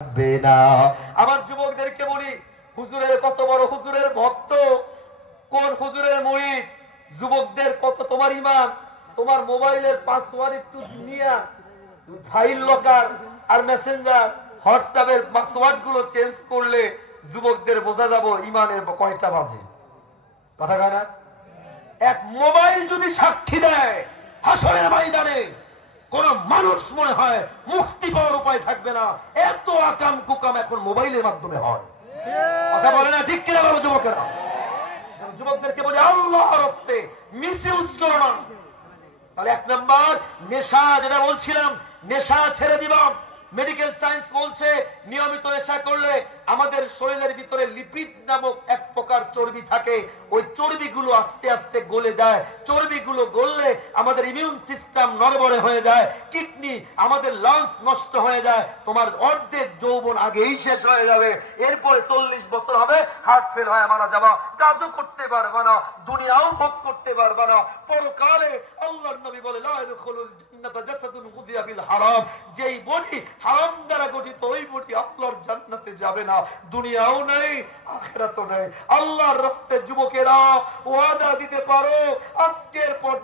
আমার যুবকদেরকে বলি, হুজুরের কত বড় হুজুরের ভক্ত, কোন হুজুরের মুরিদ, যুবকদের কত তোমার ইমান, তোমার মোবাইলের পাসওয়ার্ড একটু নিয়ে ফাইল লকার আর মেসেঞ্জার হোয়াটসঅ্যাপের পাসওয়ার্ড গুলো চেঞ্জ করলে যুবকদের বোঝা যাব ইমানের কয়টা বাজে। কথা কয় না? এক মোবাইল যদি সাক্ষী দেয় হাসরের ময়দানে কোন মানুষ মনে হয় মুক্তি পাওয়ার উপায় থাকবে না। এত আকাম কুকাম এখন মোবাইলের মাধ্যমে হয়। কথা বলে না ঠিক কিনা বলো যুবকেরা? যুবকদেরকে বলি আল্লাহর রাস্তে মিসইউজ করো না। তাহলে এক নাম্বার নেশা, যেটা বলছিলাম, নেশা ছেড়ে দিবা। মেডিকেল সায়েন্স বলছে নিয়মিত নেশা করলে আমাদের শরীরের ভিতরে লিপিড নামক এক প্রকার চর্বি থাকে, ওই চর্বিগুলো আস্তে আস্তে গলে যায়। চর্বিগুলো গললে আমাদের ইমিউন সিস্টেম নড়বড়ে হয়ে যায়, কিডনি আমাদের লাংস নষ্ট হয়ে যায়, তোমার অর্ধেক যৌবন আগেই শেষ হয়ে যাবে। এরপরে 40 বছর হবে, হার্ট ফেল হয়ে মারা যাবা, কাজও করতে পারবা না, দুনিয়াও ভোগ করতে পারবা না। পরকালে আল্লাহর নবী বলে লা ইয়াদখুলুল জান্নাতা জাসাদুন গুযিয়া বিল হারাম, যেই বডি হারাম দ্বারা গঠিত ওই বডি আল্লাহর জান্নাতে যাবে না। দুনিয়াও নাই, আখিরাতও নাই। আল্লাহর রাস্তায় যুবকেরা ওয়াদা দিতে পারো আজকের পর